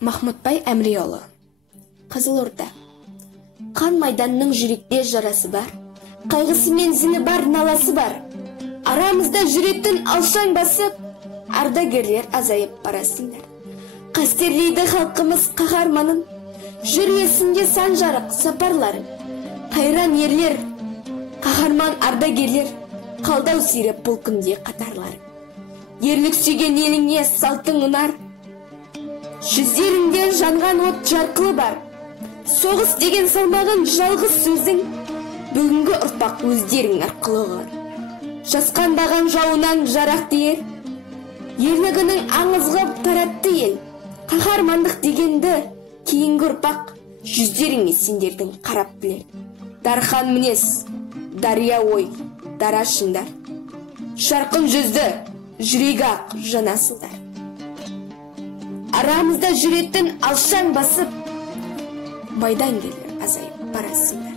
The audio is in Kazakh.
Махмутбай Әміреұлы. Қызылорда. Қан майданның жүректе жарасы бар, қайғысы мен зілі бар, наласы бар. Арамызда жүретін алшаң басып, ардагерлер азайып барасыңдар. Қастерлейді халқымыз қаһарманын, жүресінде сан жарық сапарларын. Қайран ерлер, қаһарман ардагерлер, қалдау сиреп бұл күнде қатарлары. Ерлік сүйген еліңе салтың ұнар, жүздеріңде жанған от жарқылы бар. Соғыс деген салмағын жалғыз сөзің, бүгінгі ұрпақ өздерің арқылы ұғар. Жасқанбаған жауынан жарақ дейер, ерлігінің аңызғып таратты ел. Қаһармандық дегенді кейінгі ұрпақ жүздеріңе сендердің қарап білер. Дархан мінез, дария ой, дара шыңдар, жарқын жүзді, жүрегі ақ жанасылдар. Арамызда жүретін алшаң басып, майдан келер азайып барасыңдар.